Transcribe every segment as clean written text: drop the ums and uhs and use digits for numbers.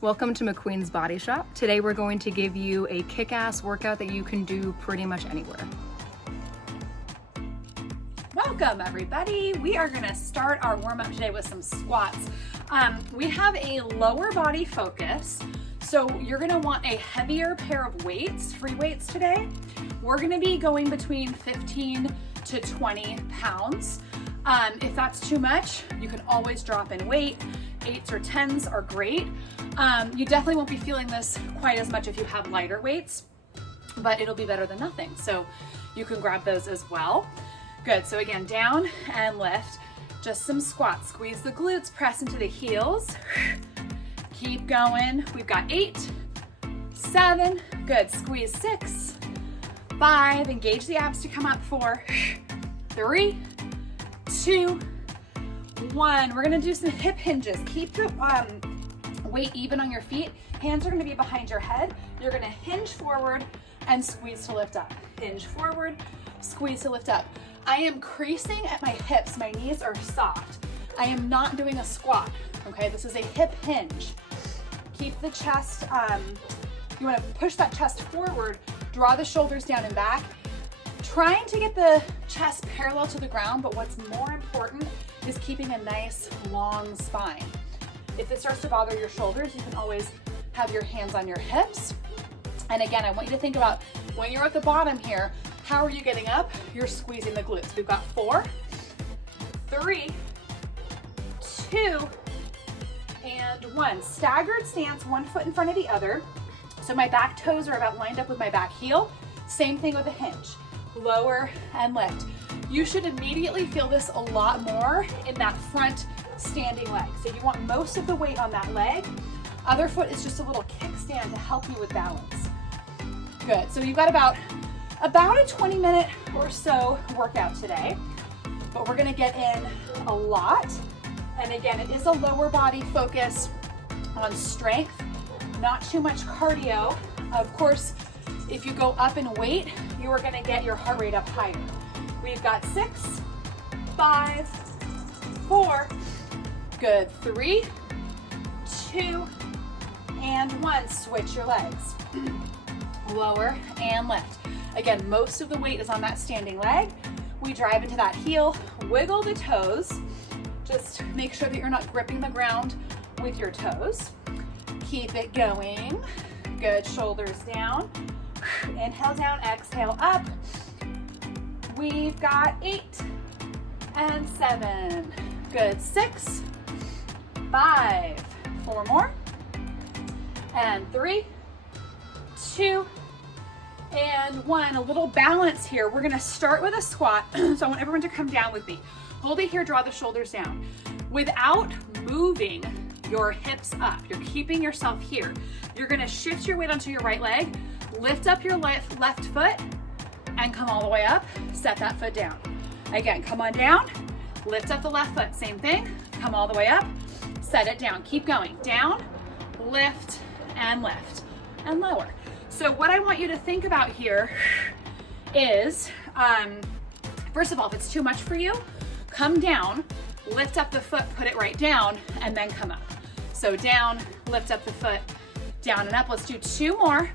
Welcome to McQueen's Body Shop. Today we're going to give you a kick-ass workout that you can do pretty much anywhere. Welcome everybody. We are gonna start our warm-up today with some squats. We have a lower body focus, so you're gonna want a heavier pair of weights, free weights today. We're gonna be going between 15 to 20 pounds. If that's too much, you can always drop in weight. 8s or 10s are great. You definitely won't be feeling this quite as much if you have lighter weights, but it'll be better than nothing. So you can grab those as well. Good, so again, down and lift. Just some squats. Squeeze the glutes, press into the heels. Keep going. We've got 8, 7, good. Squeeze 6, 5, engage the abs to come up. 4, 3, 2, 1. We're gonna do some hip hinges. Keep the weight even on your feet. Hands are gonna be behind your head. You're gonna hinge forward and squeeze to lift up. Hinge forward, squeeze to lift up. I am creasing at my hips. My knees are soft. I am not doing a squat, okay? This is a hip hinge. Keep the chest, you wanna push that chest forward, draw the shoulders down and back, trying to get the chest parallel to the ground, but what's more important is keeping a nice long spine. If it starts to bother your shoulders, you can always have your hands on your hips. And again, I want you to think about when you're at the bottom here, how are you getting up? You're squeezing the glutes. We've got 4, 3, 2, and 1. Staggered stance, one foot in front of the other. So my back toes are about lined up with my back heel. Same thing with a hinge. Lower and lift. You should immediately feel this a lot more in that front standing leg. So you want most of the weight on that leg. Other foot is just a little kickstand to help you with balance. Good, so you've got about a 20-minute or so workout today, but we're gonna get in a lot. And again, it is a lower body focus on strength, not too much cardio. Of course, if you go up in weight, you are gonna get your heart rate up higher. We've got 6, 5, 4, good, 3, 2, and 1. Switch your legs. Lower and lift. Again, most of the weight is on that standing leg. We drive into that heel, wiggle the toes. Just make sure that you're not gripping the ground with your toes. Keep it going. Good, shoulders down. Inhale down, exhale up. We've got 8 and 7. Good, 6, 5, 4 more. And 3, 2, and 1. A little balance here. We're gonna start with a squat. So I want everyone to come down with me. Hold it here, draw the shoulders down. Without moving your hips up, you're keeping yourself here. You're gonna shift your weight onto your right leg, lift up your left foot, and come all the way up. Set that foot down. Again, come on down, lift up the left foot. Same thing, come all the way up, set it down. Keep going. Down, lift, and lower. So what I want you to think about here is, first of all, if it's too much for you, come down, lift up the foot, put it right down, and then come up. So down, lift up the foot, down and up. Let's do 2 more.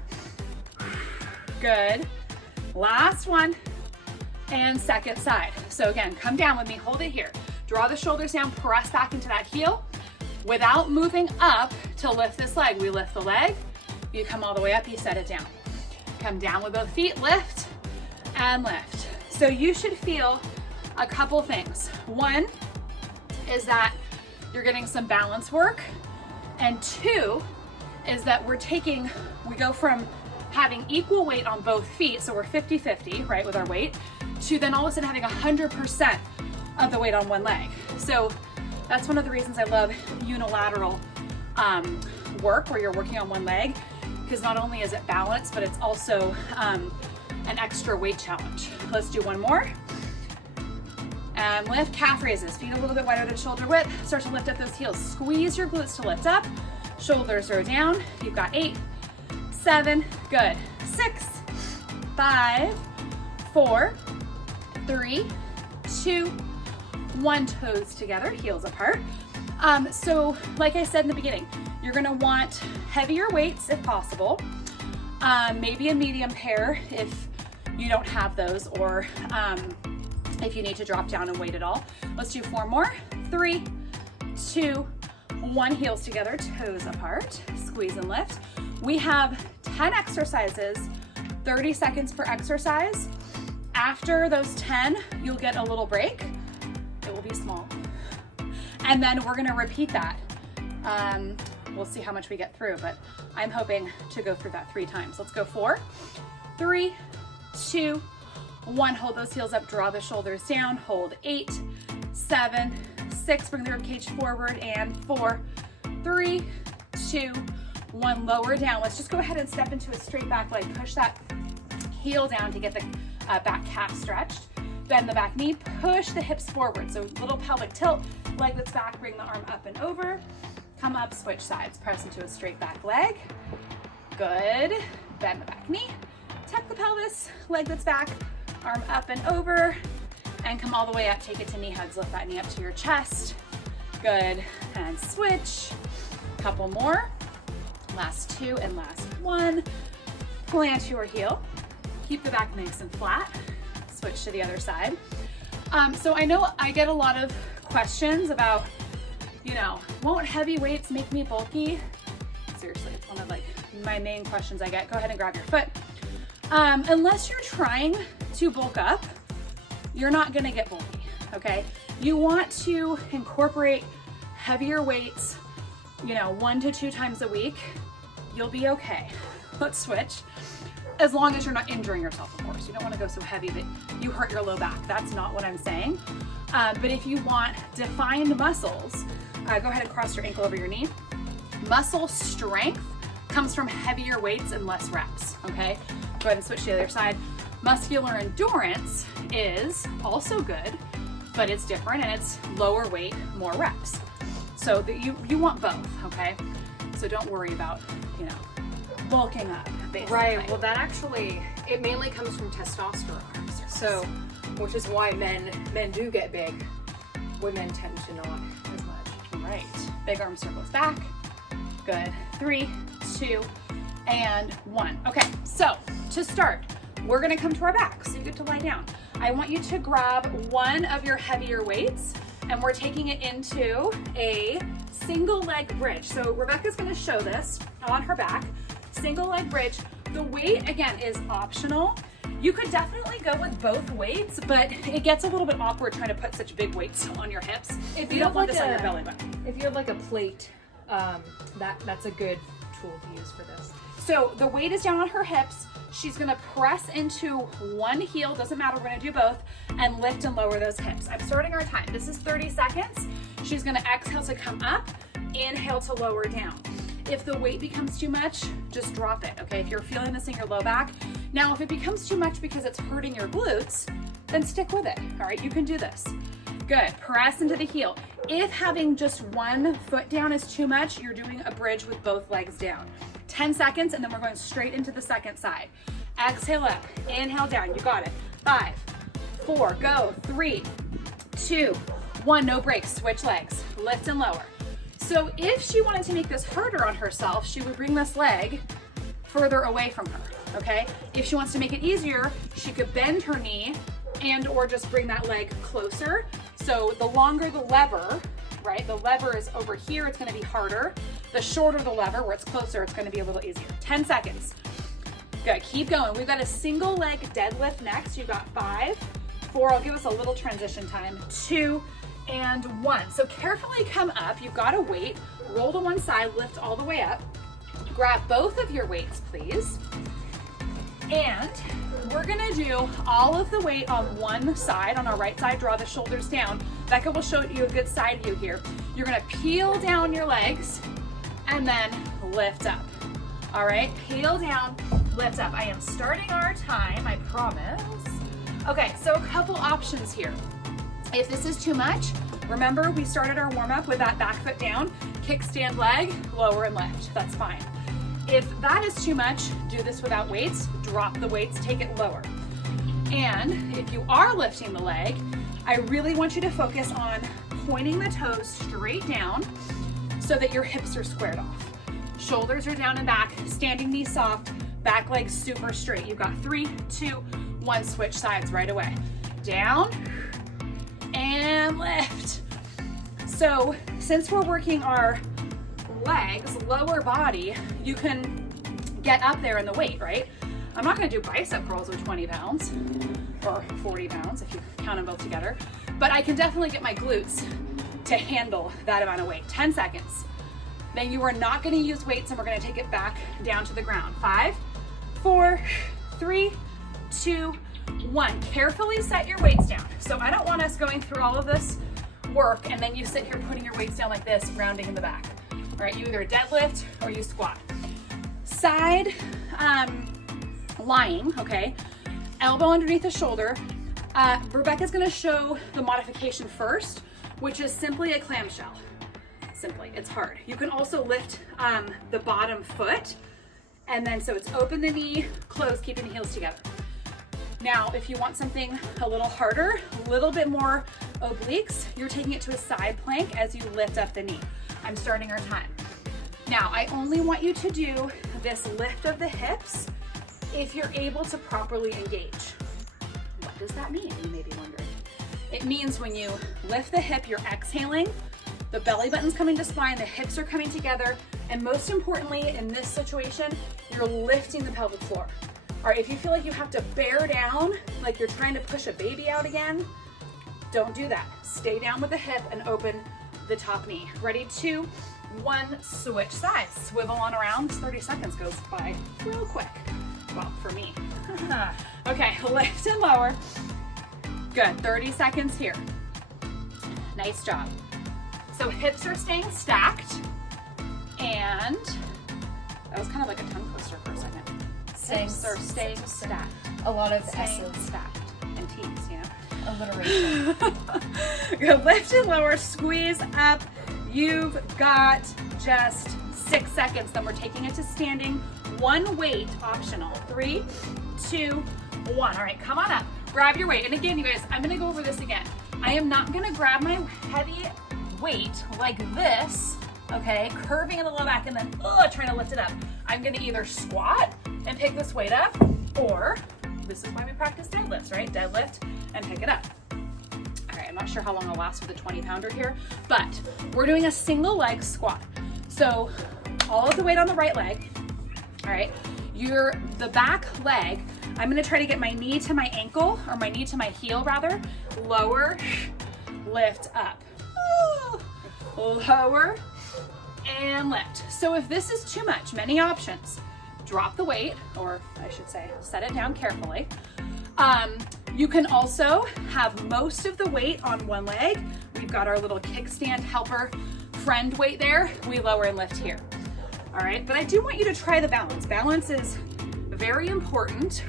Good. Last one. And second side. So again, come down with me, hold it here. Draw the shoulders down, press back into that heel. Without moving up to lift this leg, we lift the leg. You come all the way up, you set it down. Come down with both feet, lift and lift. So you should feel a couple things. One is that you're getting some balance work. And 2 is that we go from having equal weight on both feet, so we're 50-50, right, with our weight, to then all of a sudden having 100% of the weight on one leg. So that's one of the reasons I love unilateral work where you're working on one leg, because not only is it balanced, but it's also an extra weight challenge. Let's do 1 more. And lift, calf raises, feet a little bit wider than shoulder width. Start to lift up those heels. Squeeze your glutes to lift up. Shoulders are down. You've got 8, 7, good. 6, 5, 4, 3, 2, 1. Toes together, heels apart. So like I said in the beginning, You're gonna want heavier weights if possible, maybe a medium pair if you don't have those, or if you need to drop down and weight it all. Let's do 4 more. 3, 2, 1, heels together, toes apart, squeeze and lift. We have 10 exercises, 30 seconds per exercise. After those 10, you'll get a little break. It will be small. And then we're gonna repeat that. We'll see how much we get through, but I'm hoping to go through that 3 times. Let's go 4, 3, 2, 1. Hold those heels up, draw the shoulders down, hold 8, 7, 6, bring the rib cage forward, and 4, 3, 2, 1, lower down. Let's just go ahead and step into a straight back leg. Push that heel down to get the back calf stretched. Bend the back knee, push the hips forward. So little pelvic tilt, leg that's back, bring the arm up and over. Come up, switch sides, press into a straight back leg. Good. Bend the back knee, tuck the pelvis, leg that's back, arm up and over, and come all the way up. Take it to knee hugs, lift that knee up to your chest. Good, and switch. Couple more. Last 2 and last 1. Plant your heel. Keep the back nice and flat. Switch to the other side. So I know I get a lot of questions about, won't heavy weights make me bulky? Seriously, it's one of my main questions I get. Go ahead and grab your foot. Unless you're trying to bulk up, you're not gonna get bulky, okay? You want to incorporate heavier weights, 1 to 2 times a week. You'll be okay. Let's switch. As long as you're not injuring yourself, of course. You don't want to go so heavy that you hurt your low back. That's not what I'm saying. But if you want defined muscles, go ahead and cross your ankle over your knee. Muscle strength comes from heavier weights and less reps, okay? Go ahead and switch to the other side. Muscular endurance is also good, but it's different and it's lower weight, more reps. So that you want both, okay? So don't worry about, bulking up, basically. Right, well that actually, it mainly comes from testosterone. So, which is why men do get big. Women tend to not as much. Right, big arm circles back. Good, 3, 2, and 1. Okay, so to start, we're gonna come to our back, so you get to lie down. I want you to grab one of your heavier weights, and we're taking it into a single leg bridge. So Rebecca's gonna show this on her back. Single leg bridge. The weight, again, is optional. You could definitely go with both weights, but it gets a little bit awkward trying to put such big weights on your hips. If you don't want this on your belly button. If you have like a plate, that's a good tool to use for this. So the weight is down on her hips. She's gonna press into one heel, doesn't matter, we're gonna do both, and lift and lower those hips. I'm starting our time. This is 30 seconds. She's gonna exhale to come up, inhale to lower down. If the weight becomes too much, just drop it, okay? If you're feeling this in your low back. Now, if it becomes too much because it's hurting your glutes, then stick with it, all right? You can do this. Good, press into the heel. If having just one foot down is too much, you're doing a bridge with both legs down. 10 seconds, and then we're going straight into the second side. Exhale up, inhale down, you got it. 5, 4, go, 3, 2, 1, no breaks, switch legs, lift and lower. So if she wanted to make this harder on herself, she would bring this leg further away from her, okay? If she wants to make it easier, she could bend her knee and or just bring that leg closer. So the longer the lever, right? The lever is over here, it's gonna be harder. The shorter the lever, where it's closer, it's gonna be a little easier. 10 seconds. Good, keep going. We've got a single leg deadlift next. You've got 5, 4, I'll give us a little transition time, 2, and 1. So carefully come up. You've got a weight. Roll to one side, lift all the way up. Grab both of your weights, please. And we're gonna do all of the weight on one side, on our right side. Draw the shoulders down. Becca will show you a good side view here. You're gonna peel down your legs and then lift up. All right, peel down, lift up. I am starting our time, I promise. Okay, so a couple options here. If this is too much, remember we started our warm up with that back foot down, kickstand leg, lower and lift, that's fine. If that is too much, do this without weights, drop the weights, take it lower. And if you are lifting the leg, I really want you to focus on pointing the toes straight down so that your hips are squared off. Shoulders are down and back, standing knee soft, back leg super straight. You've got 3, 2, 1, switch sides right away. Down and lift. So since we're working our legs, lower body, you can get up there in the weight, right? I'm not gonna do bicep curls with 20 pounds or 40 pounds if you count them both together, but I can definitely get my glutes to handle that amount of weight. 10 seconds. Then you are not gonna use weights and we're gonna take it back down to the ground. 5, 4, 3, 2, 1. Carefully set your weights down. So I don't want us going through all of this work and then you sit here putting your weights down like this, rounding in the back. All right, you either deadlift or you squat. Side lying, okay? Elbow underneath the shoulder. Rebecca's gonna show the modification first, which is simply a clamshell. Simply, it's hard. You can also lift the bottom foot, and then so it's open the knee, close, keeping the heels together. Now, if you want something a little harder, a little bit more obliques, you're taking it to a side plank as you lift up the knee. I'm starting our time. Now, I only want you to do this lift of the hips if you're able to properly engage. What does that mean, you may be wondering? It means when you lift the hip, you're exhaling, the belly button's coming to spine, the hips are coming together, and most importantly, in this situation, you're lifting the pelvic floor. All right, if you feel like you have to bear down, like you're trying to push a baby out again, don't do that. Stay down with the hip and open the top knee. Ready, 2, 1, switch sides. Swivel on around. 30 seconds goes by real quick. Well, for me. Okay, lift and lower. Good, 30 seconds here. Nice job. So hips are staying stacked, and that was kind of like a tongue twister for a second. Hips are staying stacked. A lot of Staying S's. stacked. And T's, you know. Alliteration. You're gonna lift and lower, squeeze up. You've got just 6 seconds. Then we're taking it to standing. 1 weight optional. 3, 2, 1. All right, come on up. Grab your weight. And again, you guys, I'm gonna go over this again. I am not gonna grab my heavy weight like this, okay, curving in the low back and then trying to lift it up. I'm gonna either squat and pick this weight up, or this is why we practice deadlifts, right? Deadlift and pick it up. All right, I'm not sure how long I'll last with a 20-pounder here, but we're doing a single leg squat. So all of the weight on the right leg, all right? The back leg, I'm gonna try to get my knee to my ankle, or my knee to my heel rather, lower, lift up. Lower and lift. So if this is too much, many options. Drop the weight, or I should say, set it down carefully. You can also have most of the weight on one leg. We've got our little kickstand helper friend weight there. We lower and lift here. All right, but I do want you to try the balance. Balance is very important,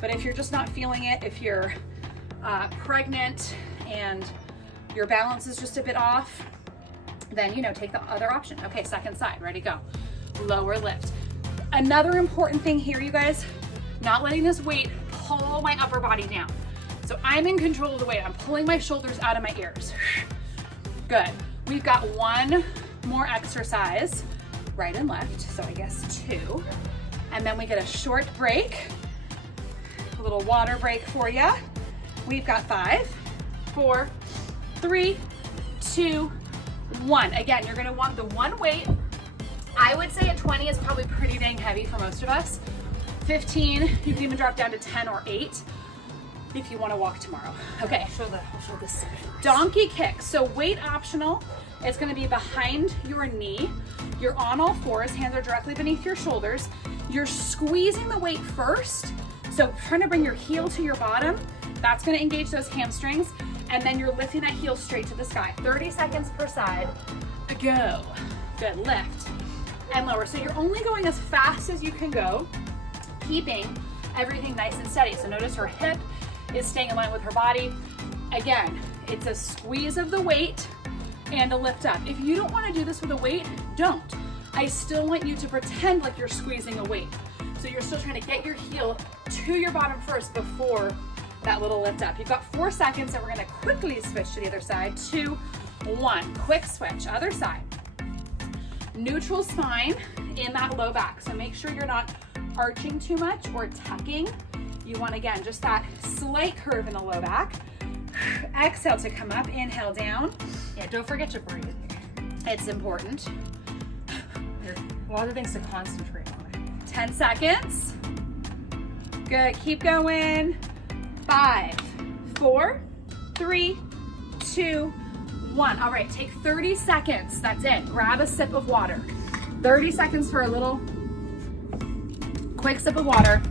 but if you're just not feeling it, if you're pregnant and your balance is just a bit off, then, you know, take the other option. Okay, second side, ready, go. Lower lift. Another important thing here, you guys, not letting this weight pull my upper body down. So I'm in control of the weight. I'm pulling my shoulders out of my ears. Good. We've got 1 more exercise, right and left, so I guess 2. And then we get a short break, a little water break for you. We've got 5, 4, 3, 2, 1. Again, you're gonna want the 1 weight. I would say at 20 is probably pretty dang heavy for most of us. 15, you can even drop down to 10 or 8 if you wanna walk tomorrow. Okay. I'll show this side. Donkey kick. So weight optional. It's gonna be behind your knee. You're on all fours, hands are directly beneath your shoulders. You're squeezing the weight first. So trying to bring your heel to your bottom. That's gonna engage those hamstrings. And then you're lifting that heel straight to the sky. 30 seconds per side. Go. Good, lift and lower. So you're only going as fast as you can go, keeping everything nice and steady. So notice her hip is staying in line with her body. Again, it's a squeeze of the weight and a lift up. If you don't want to do this with a weight, don't. I still want you to pretend like you're squeezing a weight. So you're still trying to get your heel to your bottom first before that little lift up. You've got 4 seconds, and we're gonna quickly switch to the other side. 2, 1, quick switch, other side. neutral spine in that low back. So make sure you're not arching too much or tucking. You want, again, just that slight curve in the low back. Exhale to come up, inhale down. Yeah, don't forget to breathe. It's important. There's a lot of things to concentrate on. 10 seconds. Good, keep going. 5, 4, 3, 2, 1. All right, take 30 seconds. That's it. Grab a sip of water. 30 seconds for a little quick sip of water.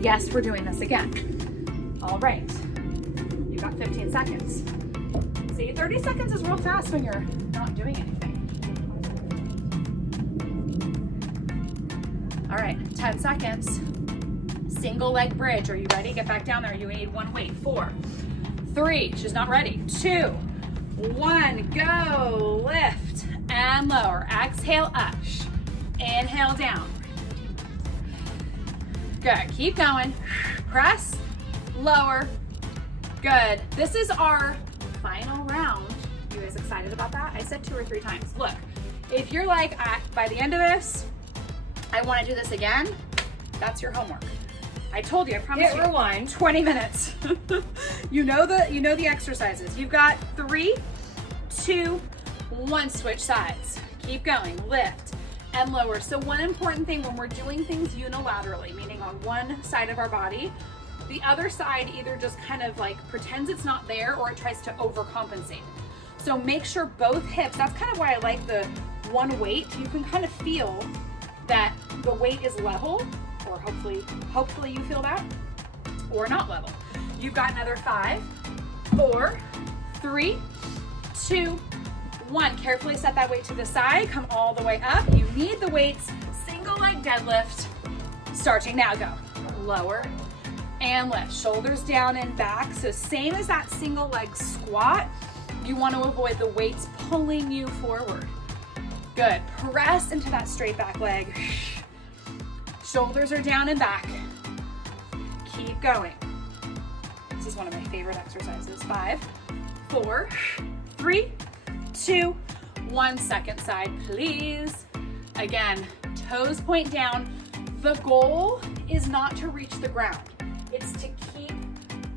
Yes, we're doing this again. All right, you got 15 seconds. See, 30 seconds is real fast when you're not doing anything. All right, 10 seconds. Single leg bridge. Are you ready? Get back down there. You need one weight. 4, 3, she's not ready. 2, 1, go. Lift and lower. Exhale up. Inhale down. Good, keep going. Press, lower. Good. This is our final round. You guys excited about that? I said 2 or 3 times. Look, if you're like, by the end of this, I want to do this again, that's your homework. I told you, I promise you. Rewind. 20 minutes. you know the exercises. You've got 3, 2, 1, switch sides. Keep going, lift and lower. So one important thing when we're doing things unilaterally, meaning on one side of our body, the other side either just kind of like pretends it's not there or it tries to overcompensate. So make sure both hips, that's kind of why I like the one weight. You can kind of feel that the weight is level, or hopefully you feel that, or not level. You've got another 5, 4, 3, 2, 1. Carefully set that weight to the side, come all the way up. You need the weights, single leg deadlift, starting now, go. Lower and lift, shoulders down and back. So same as that single leg squat, you want to avoid the weights pulling you forward. Good, press into that straight back leg. Shoulders are down and back. Keep going. This is one of my favorite exercises. 5, 4, 3, 2, 1. Second side, please. Again, toes point down. The goal is not to reach the ground. It's to keep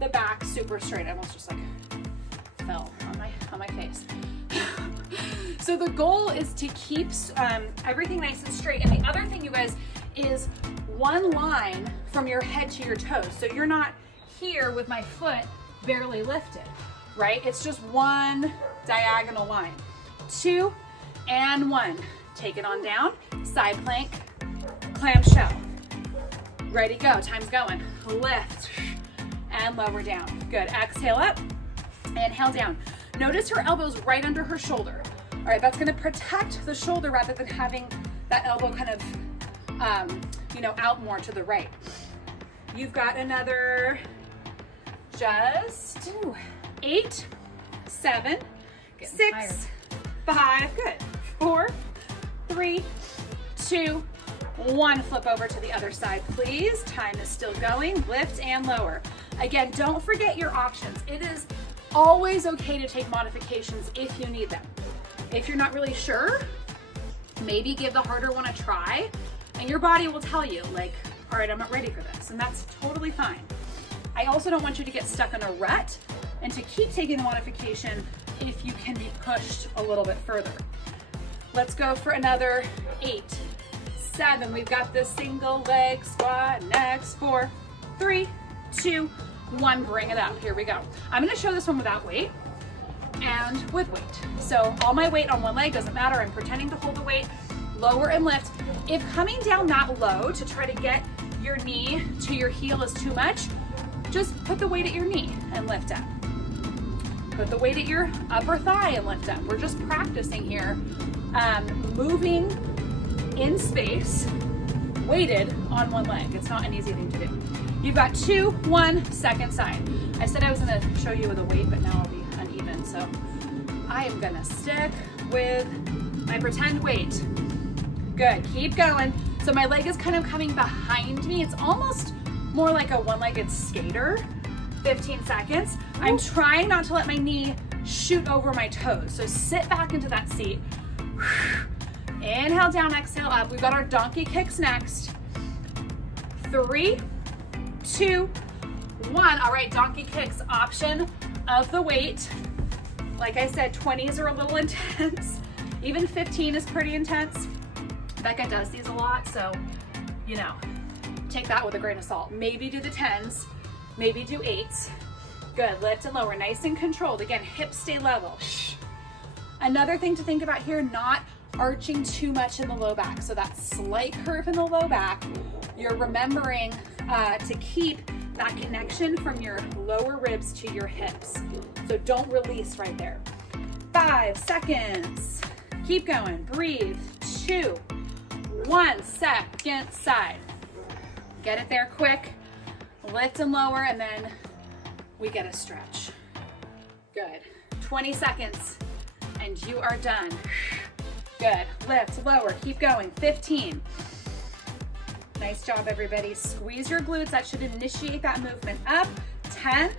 the back super straight. I almost just like fell on my face. So the goal is to keep everything nice and straight. And the other thing, you guys, is one line from your head to your toes. So you're not here with my foot barely lifted, right? It's just one diagonal line. 2 and 1. Take it on down. Side plank, clamshell. Ready, go. Time's going. Lift and lower down. Good. Exhale up. Inhale down. Notice her elbow's right under her shoulder. All right, that's gonna protect the shoulder rather than having that elbow kind of, out more to the right. You've got another just 8, 7, 6, 5, good. 4, 3, 2, 1. Flip over to the other side, please. Time is still going. Lift and lower. Again, don't forget your options. It is always okay to take modifications if you need them. If you're not really sure, maybe give the harder one a try, and your body will tell you, like, all right, I'm not ready for this, and that's totally fine. I also don't want you to get stuck in a rut and to keep taking the modification if you can be pushed a little bit further. Let's go for another 8, 7. We've got the single leg squat next. 4, 3, 2, 1. Bring it up. Here we go. I'm going to show this one without weight and with weight. So all my weight on one leg doesn't matter. I'm pretending to hold the weight, lower and lift. If coming down that low to try to get your knee to your heel is too much, just put the weight at your knee and lift up. Put the weight at your upper thigh and lift up. We're just practicing here, moving in space, weighted on one leg. It's not an easy thing to do. You've got 2, 1, second side. I said I was gonna show you with a weight, but now I'll be uneven. So I am gonna stick with my pretend weight. Good, keep going. So my leg is kind of coming behind me. It's almost more like a one-legged skater. 15 seconds. I'm trying not to let my knee shoot over my toes. So sit back into that seat. Inhale down, exhale up. We've got our donkey kicks next. 3, 2, 1. All right, donkey kicks, option of the weight. Like I said, 20s are a little intense. Even 15 is pretty intense. Becca does these a lot, so, you know, take that with a grain of salt. Maybe do the 10s, maybe do 8s. Good, lift and lower, nice and controlled. Again, hips stay level. Another thing to think about here, not arching too much in the low back. So that slight curve in the low back, you're remembering to keep that connection from your lower ribs to your hips. So don't release right there. 5 seconds. Keep going, breathe. 2, 1, second side. Get it there quick. Lift and lower, and then we get a stretch. Good. 20 seconds, and you are done. Good. Lift, lower, keep going. 15. Nice job, everybody. Squeeze your glutes. That should initiate that movement up. 10.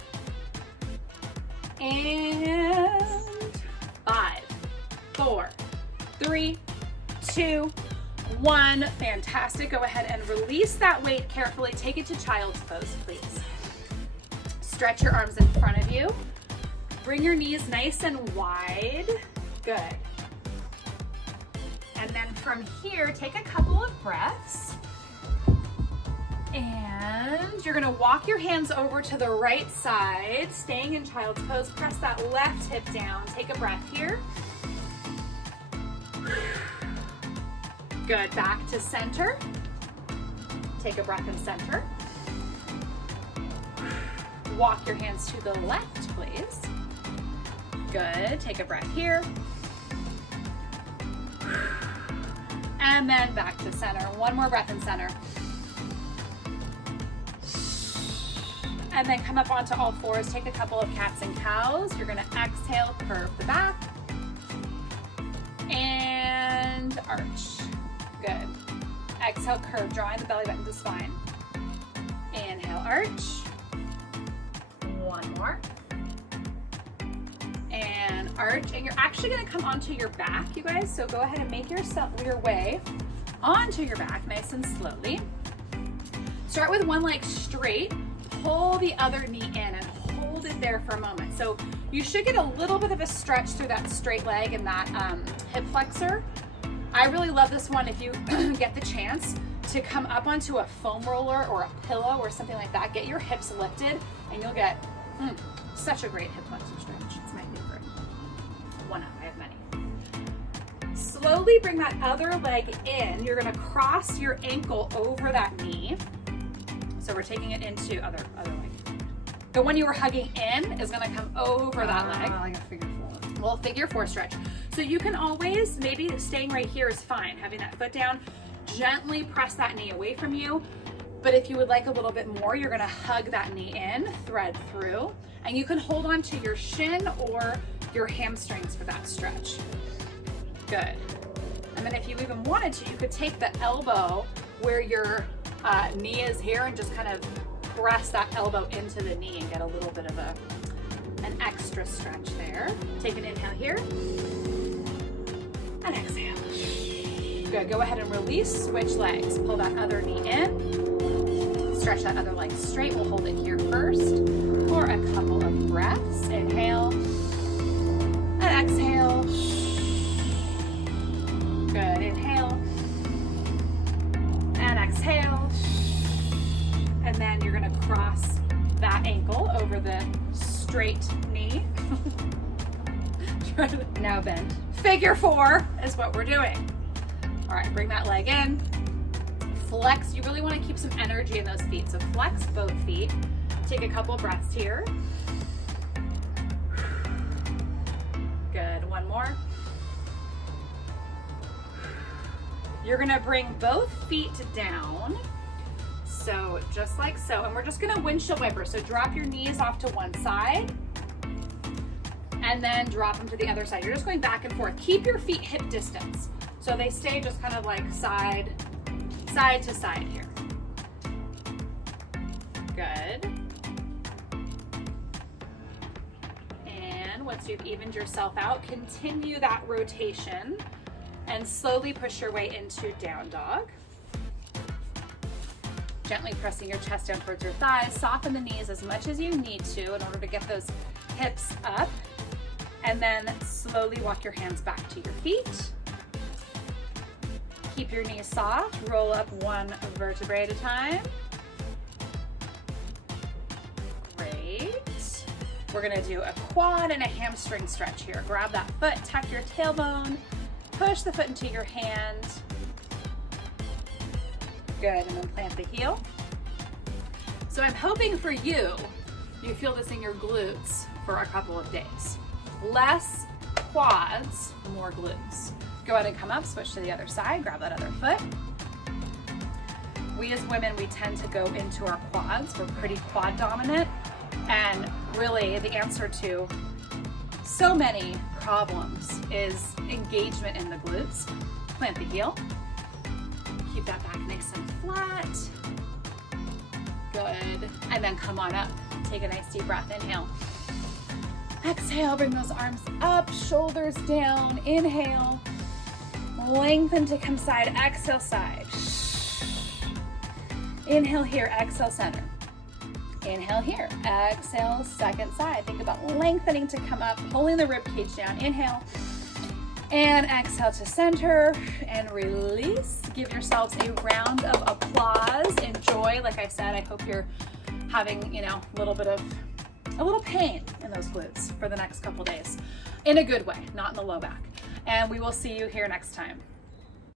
And 5, 4, 3, 2, 1. Fantastic. Go ahead and release that weight carefully. Take it to child's pose, please. Stretch your arms in front of you. Bring your knees nice and wide. Good. And then from here, take a couple of breaths. And you're gonna walk your hands over to the right side, staying in child's pose. Press that left hip down. Take a breath here. Good, back to center. Take a breath in center. Walk your hands to the left, please. Good, take a breath here. And then back to center. One more breath in center. And then come up onto all fours. Take a couple of cats and cows. You're gonna exhale, curve the back. And arch. Good. Exhale, curve, drawing the belly button to spine. Inhale, arch. One more. And arch. And you're actually gonna come onto your back, you guys. So go ahead and make your way onto your back nice and slowly. Start with one leg straight. Pull the other knee in and hold it there for a moment. So you should get a little bit of a stretch through that straight leg and that hip flexor. I really love this one if you get the chance to come up onto a foam roller or a pillow or something like that. Get your hips lifted and you'll get such a great hip flexor stretch. It's my favorite. One of, I have many. Slowly bring that other leg in. You're gonna cross your ankle over that knee. So we're taking it into other leg. The one you were hugging in is gonna come over that leg. Like a figure 4. Well, figure 4 stretch. So you can always, maybe staying right here is fine. Having that foot down, gently press that knee away from you. But if you would like a little bit more, you're gonna hug that knee in, thread through, and you can hold on to your shin or your hamstrings for that stretch. Good. And then if you even wanted to, you could take the elbow where your knee is here and just kind of press that elbow into the knee and get a little bit of an extra stretch there. Take an inhale here and exhale. Good, go ahead and release, switch legs. Pull that other knee in, stretch that other leg straight. We'll hold it here first for a couple of breaths. Inhale and exhale. Good, inhale and exhale. And then you're gonna cross that ankle over the straight knee. Now bend. Figure 4 is what we're doing. All right, bring that leg in. Flex, you really wanna keep some energy in those feet. So flex both feet. Take a couple breaths here. Good, one more. You're gonna bring both feet down. So just like so, and we're just gonna windshield wiper. So drop your knees off to one side and then drop them to the other side. You're just going back and forth. Keep your feet hip distance. So they stay just kind of like side to side here. Good. And once you've evened yourself out, continue that rotation and slowly push your way into down dog. Gently pressing your chest down towards your thighs. Soften the knees as much as you need to in order to get those hips up. And then slowly walk your hands back to your feet. Keep your knees soft. Roll up one vertebrae at a time. Great. We're gonna do a quad and a hamstring stretch here. Grab that foot, tuck your tailbone, push the foot into your hand. Good, and then plant the heel. So I'm hoping for you feel this in your glutes for a couple of days. Less quads, more glutes. Go ahead and come up, switch to the other side, grab that other foot. We as women, we tend to go into our quads. We're pretty quad dominant. And really the answer to so many problems is engagement in the glutes. Plant the heel. Keep that back nice and flat. Good. And then come on up. Take a nice deep breath. Inhale. Exhale, bring those arms up, shoulders down. Inhale. Lengthen to come side. Exhale, side. Inhale here. Exhale, center. Inhale here. Exhale, second side. Think about lengthening to come up, pulling the rib cage down. Inhale. And exhale to center and release. Give yourselves a round of applause. Enjoy. Like I said, I hope you're having, a little pain in those glutes for the next couple days in a good way, not in the low back. And we will see you here next time.